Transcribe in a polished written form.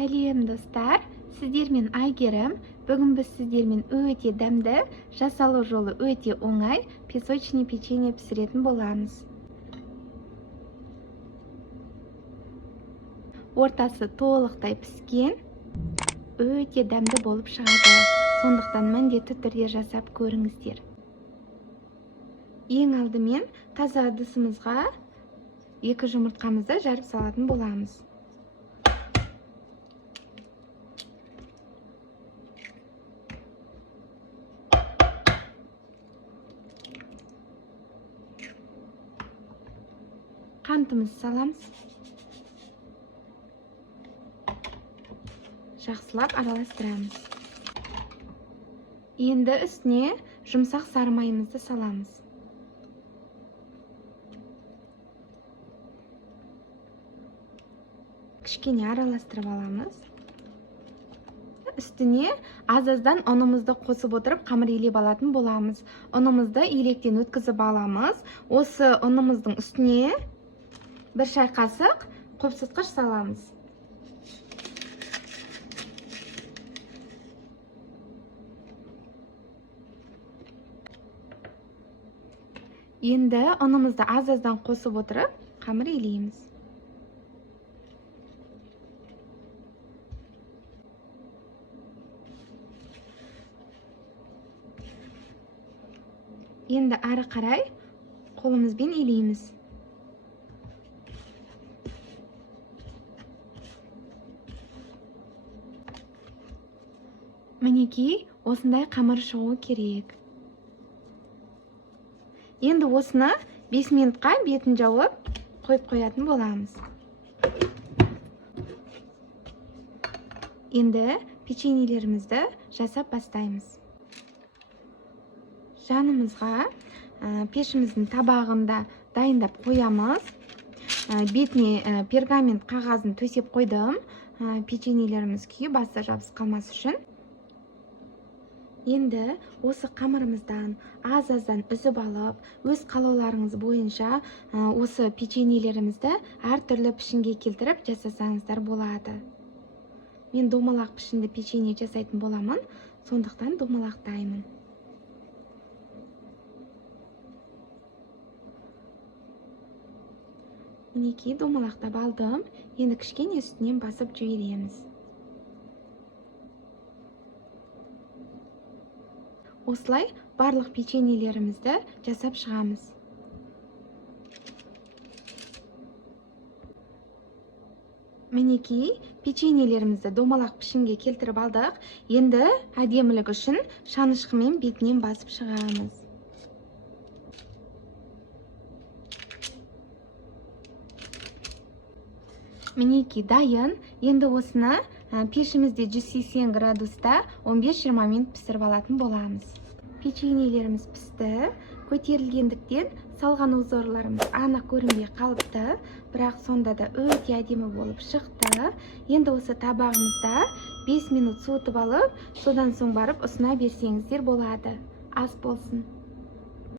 Сәлем достар, сіздермен Айгерім. Бүгін біз сіздермен өте дәмді, жасалу жолы өте оңай песочный печенье пісіретін боламыз. Ортасы толықтай піскен, өте дәмді болып шығады. Сондықтан міндетті түрде жасап көріңіздер. Ең алдымен таза ыдысымызға 2 жұмыртқамызды жарып салатын боламыз. Қантымыз саламыз. Жақсылап араластырамыз. Енді үстіне жұмсақ сары майымызды саламыз. Кішкене араластырып аламыз. Үстіне аз-аздан ұнымызды қосып отырып қамыр илеп алатын боламыз. Ұнымызды илектен өткізіп аламыз. Осы ұнымыздың үстіне 1 шай қасық қопсытқыш саламыз. Енді ұнымызды аз-аздан қосып отырып қамыр илейміз. Енді ары қарай қолымызбен илейміз. Мінекей, осындай қамыр шығу керек. Енді осыны 5 минутқа бетін жауып қойып қоятын боламыз. Енді печеньелерімізді жасап бастаймыз. Жанымызға пешіміздің табағында дайындап қоямыз. Бетіне пергамент қағазын төсеп қойдым. Печеньелеріміз күйіп басы жабысып қалмас үшін. Енді осы қамырымыздан аз-аздан үзіп алып, өз қалауларыңыз бойынша осы печеньелерімізді әртүрлі пішінге келтіріп жасасаңыздар болады. Мен домалақ пішінді печенье жасайтын боламын, сондықтан домалақтаймын. Мінекей, домалақтап алдым. Енді кішкене үстінен басып жібереміз. Осылай барлық печеньелерімізді жасап шығамыз. Мінекей, печеньелерімізді домалақ пішінге келтіріп алдық. Енді әдемілік үшін шанышқымен бетінен басып шығамыз. Мінекей, дайын. Енді осыны пешімізде 180 градуста 15-20 минут пісіріп алатын боламыз. Печеньелеріміз пісті. Көтерілгендіктен салған узорларымыз анық көрінбей қалыпты, бірақ сонда да өте әдемі болып шықты. Енді осы табағымызда 5 минут суытып алып, содан соң барып ұсына берсеңіздер болады. Ас болсын.